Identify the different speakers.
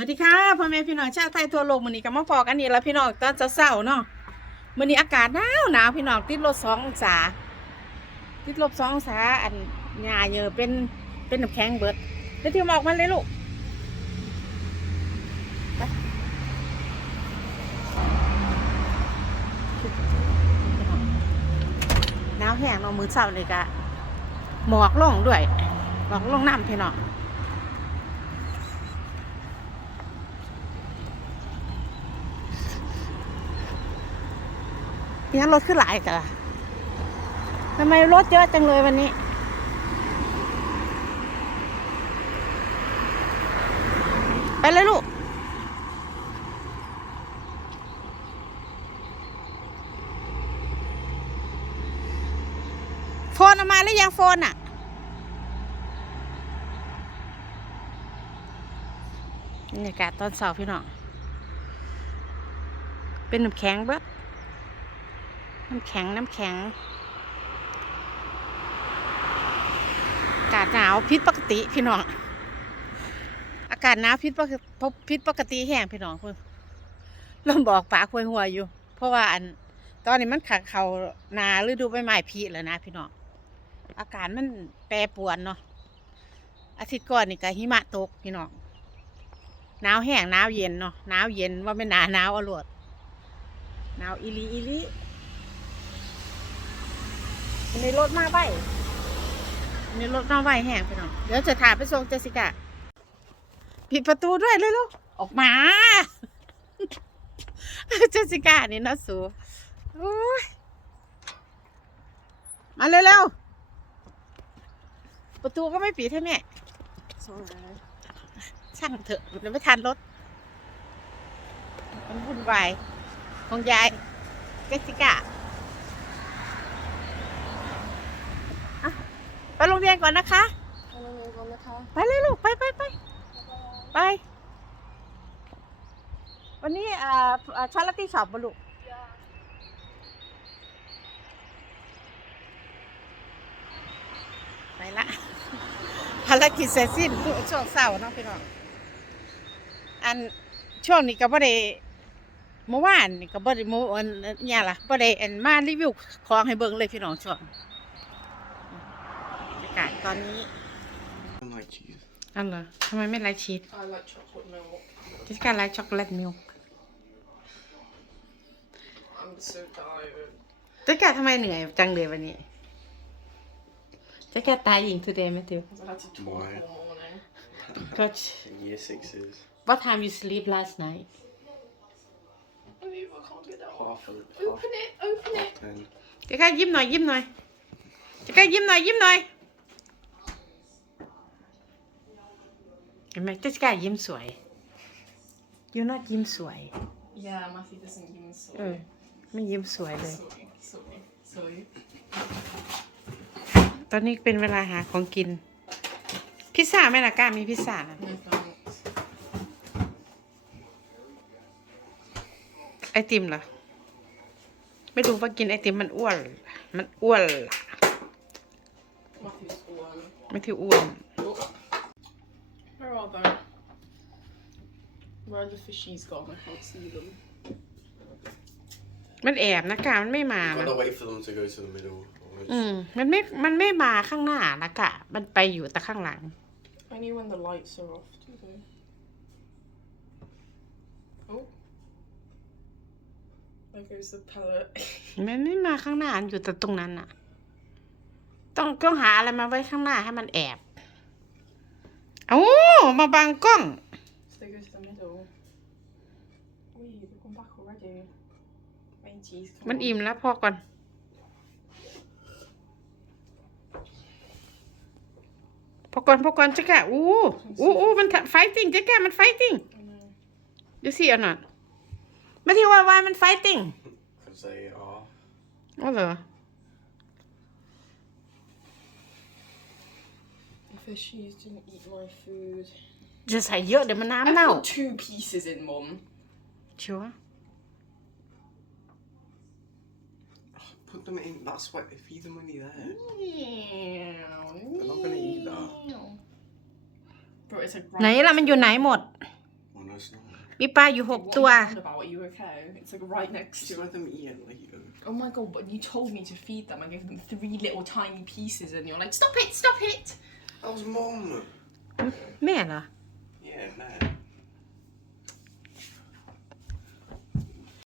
Speaker 1: วัสดีค่ะพ่อแม่พี่น้องชาวไทยทั่วโลกมื้อนี้ก็มาพอกันนี่แล้วพี่น้องตอนเช้าๆเนาะมื้อนี้อากาศหนาวหนาวพี่น้องติดลบสององศาติดลบสององศาอันหญ้าเยอะเป็นเป็นน้ำแข็งเบิดเดี๋ยวที่มออกมาเลยลูกหนาวแห้งเนาะมื้อเช้านี่ก็หมอกลงด้วยหมอกลงน้ำพี่น้อง เนี่ยรถขึ้นหลายกันล่ะทำไมรถเยอะจังเลยวันนี้ไปเลยลูก โฟนเอามาหรือยังโฟนอะบรรยากาศตอนเสาร์พี่น้อง เป็นน้ำแข็งเบิด น้ำแข็งน้ำแข็งอากาศหนาวพิษปกติพี่น้อง อากาศหนาวพิษปกติพิษปกติแห้งพี่น้องคุณเริ่มบอกปากควยหัวอยู่ เพราะว่าอัน ตอนนี้มันขักเขานาฤดูใบไม้ผลิแล้วนะพี่น้องอากาศมันแปรปรวนเนาะอาทิตย์ก่อนนี่ก็หิมะตกพี่น้องหนาวแห้งหนาวเย็นเนาะหนาวเย็นว่าไม่หนาหนาวอรวดหนาวอีลีอีลี ในรถมาใบในรถมาใบแห้งไปหน่อยเดี๋ยวจะถามไปส่งเจสิก้าปิดประตูด้วยเลยลูกออกมาเจสิก้านี่นาะสูโอ้ยมาเร็วๆประตูก็ไม่ปิดให้แม่ช่างเถอะเดี๋ยวไม่ทันรถมันวุ่นวายของยายเจสสิก้า ไปโรงเรียนก่อนนะคะ
Speaker 2: ไปโรงเรียนก่อนนะคะ
Speaker 1: ไปเลยลูก ไปไปไปไป วันนี้อ่าอ่าชาลตี้สอบบลูกไปละภารกิจเสร็จสิ้นช่วงเสาร์เนาะพี่น้องอันช่วงนี้ก็บ่ได้เมื่อวานนี่ก็บ่ได้เมื่อวันเนี่ยล่ะบ่ได้อันมารีวิวของให้เบิ่งเลยพี่น้องช่วงบรรยากาศ ตอนนี้
Speaker 3: I like cheese.
Speaker 1: อันเหรอทำไมไม่ไลค์ชีส
Speaker 2: I like chocolate milk
Speaker 1: จิสการไลค์ช็อกโกแลตมิลค์
Speaker 2: I'm so tired
Speaker 1: จิสการทำไมเหนื่อยจังเลยวันนี้จิสการตายหญิง today ไหมทิว
Speaker 2: because I had to talk
Speaker 3: Why?
Speaker 2: all morning
Speaker 1: Coach
Speaker 3: Year sixes.
Speaker 1: what time you sleep last night
Speaker 2: I mean, I can't get that off
Speaker 3: Half of half,
Speaker 2: open it open it
Speaker 3: ten.
Speaker 1: จิสการยิ้มหน่อยยิ้มหน่อยจิสการยิ้มหน่อยยิ้มหน่อย ห็นไหมจิสการยิ้มสวย ยูน่ายิ้มสวย
Speaker 2: yeah Matthew doesn't even
Speaker 1: เอ
Speaker 2: sorry
Speaker 1: อไม่ยิ้มสวยเลย
Speaker 2: sorry sorry sorry
Speaker 1: ตอนนี้เป็นเวลาหาของกิน พิซซ่าไหมล่ะกล้ามีพิซซ่านะ
Speaker 2: no thanks
Speaker 1: ไอติมเหรอ ไม่รู้ว่ากินไอติมมันอ้วน มันอ้วน
Speaker 2: Matthew's one
Speaker 1: ไม่ที่อ้วน
Speaker 2: where are they where are the fishies gone I can't see them
Speaker 1: มันแอบนะกะมันไม่มา
Speaker 3: You've
Speaker 1: นะ
Speaker 3: got to wait for them to go to the middle. or it's-
Speaker 1: อืมมันไม่ มันไม่มาข้างหน้านะกะ มันไปอยู่แต่ข้างหลัง
Speaker 2: only when the lights are off do they oh there goes the pellet
Speaker 1: มันไม่มาข้างหน้ามันอยู่แต่ตรงนั้นน่ะต้องต้องหาอะไรมาไว้ข้างหน้าให้มันแอบ เอ้ามาบังกล้อง
Speaker 2: So they go to the middle. Wee, they've gone back already. Matey's come
Speaker 1: มัน
Speaker 2: on.
Speaker 1: อิ่มแล้วพอก่อน พอก่อนพอก่อนจ๊กะอู้อู้อู้มันไฟติ้งจ๊กะมันไฟติ้ง
Speaker 2: I know.
Speaker 1: You see or not ไม่ที่ว่า why มัน fighting
Speaker 3: Because they are.
Speaker 1: อ๋อเหรอ
Speaker 2: The fishies didn't eat my food.
Speaker 1: จะใส่เยอะเดี๋ยวมันน้ำ
Speaker 2: I've
Speaker 1: เน่า
Speaker 2: got two pieces in, Mum.
Speaker 1: ชั
Speaker 3: them in. That's why they feed them when you're there.
Speaker 2: They're
Speaker 3: not gonna eat that.
Speaker 2: Bro, it's a
Speaker 1: ไหนล่ะมันอยู่ไหนหมด
Speaker 3: Oh no,
Speaker 1: มีปลาอยู่หก
Speaker 2: What
Speaker 1: ตัว
Speaker 2: are you on about? Are you okay? It's like right next
Speaker 3: Do
Speaker 2: to
Speaker 3: you want them eaten later?
Speaker 2: Oh my god, but you told me to feed them. I gave them three little tiny pieces and you're like, stop it, stop it!
Speaker 3: That was mum.
Speaker 1: แม่เหรอ